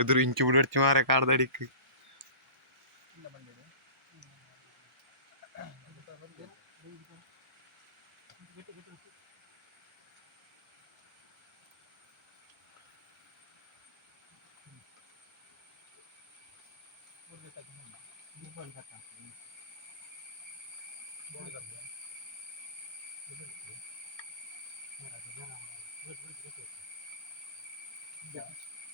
ఎదురు ఇంచు ముడి అడిచి మారే కాడదడిక్ Thank you.